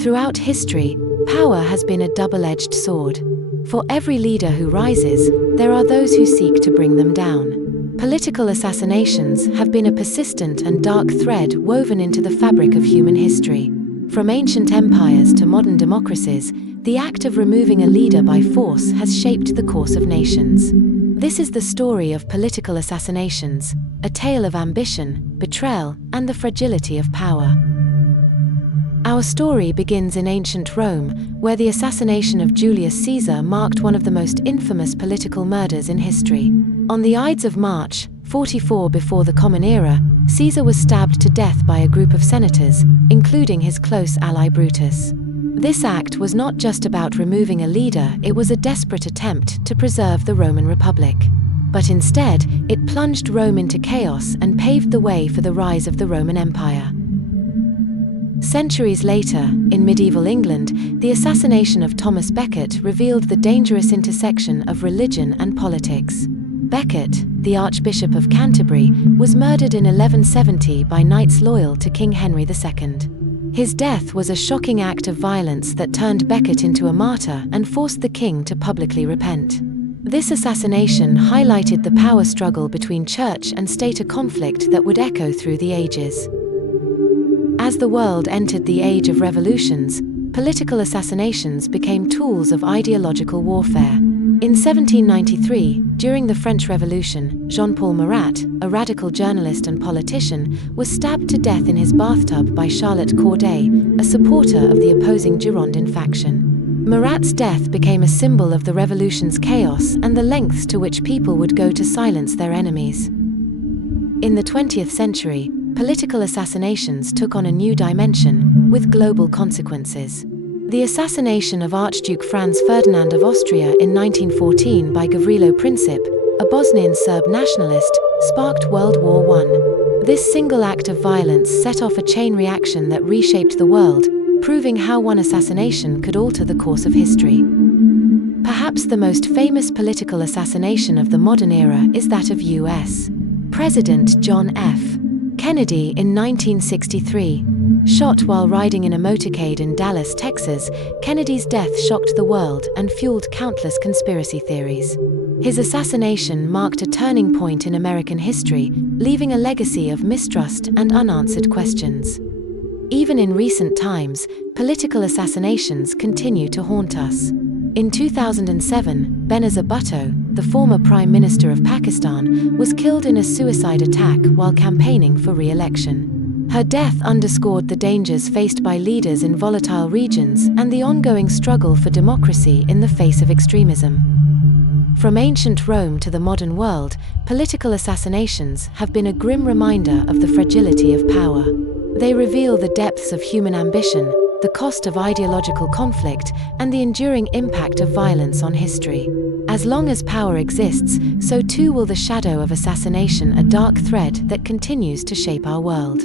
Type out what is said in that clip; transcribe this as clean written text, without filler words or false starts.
Throughout history, power has been a double-edged sword. For every leader who rises, there are those who seek to bring them down. Political assassinations have been a persistent and dark thread woven into the fabric of human history. From ancient empires to modern democracies, the act of removing a leader by force has shaped the course of nations. This is the story of political assassinations, a tale of ambition, betrayal, and the fragility of power. Our story begins in ancient Rome, where the assassination of Julius Caesar marked one of the most infamous political murders in history. On the Ides of March, 44 before the Common Era, Caesar was stabbed to death by a group of senators, including his close ally Brutus. This act was not just about removing a leader, it was a desperate attempt to preserve the Roman Republic. But instead, it plunged Rome into chaos and paved the way for the rise of the Roman Empire. Centuries later, in medieval England, the assassination of Thomas Becket revealed the dangerous intersection of religion and politics. Becket, the Archbishop of Canterbury, was murdered in 1170 by knights loyal to King Henry II. His death was a shocking act of violence that turned Becket into a martyr and forced the king to publicly repent. This assassination highlighted the power struggle between church and state, a conflict that would echo through the ages. As the world entered the age of revolutions, political assassinations became tools of ideological warfare. In 1793, during the French Revolution, Jean-Paul Marat, a radical journalist and politician, was stabbed to death in his bathtub by Charlotte Corday, a supporter of the opposing Girondin faction. Marat's death became a symbol of the revolution's chaos and the lengths to which people would go to silence their enemies. In the 20th century, political assassinations took on a new dimension, with global consequences. The assassination of Archduke Franz Ferdinand of Austria in 1914 by Gavrilo Princip, a Bosnian Serb nationalist, sparked World War I. This single act of violence set off a chain reaction that reshaped the world, proving how one assassination could alter the course of history. Perhaps the most famous political assassination of the modern era is that of U.S. President John F. Kennedy in 1963. Shot while riding in a motorcade in Dallas, Texas, Kennedy's death shocked the world and fueled countless conspiracy theories. His assassination marked a turning point in American history, leaving a legacy of mistrust and unanswered questions. Even in recent times, political assassinations continue to haunt us. In 2007, Benazir Bhutto, the former Prime Minister of Pakistan, was killed in a suicide attack while campaigning for re-election. Her death underscored the dangers faced by leaders in volatile regions and the ongoing struggle for democracy in the face of extremism. From ancient Rome to the modern world, political assassinations have been a grim reminder of the fragility of power. They reveal the depths of human ambition, the cost of ideological conflict, and the enduring impact of violence on history. As long as power exists, so too will the shadow of assassination, a dark thread that continues to shape our world.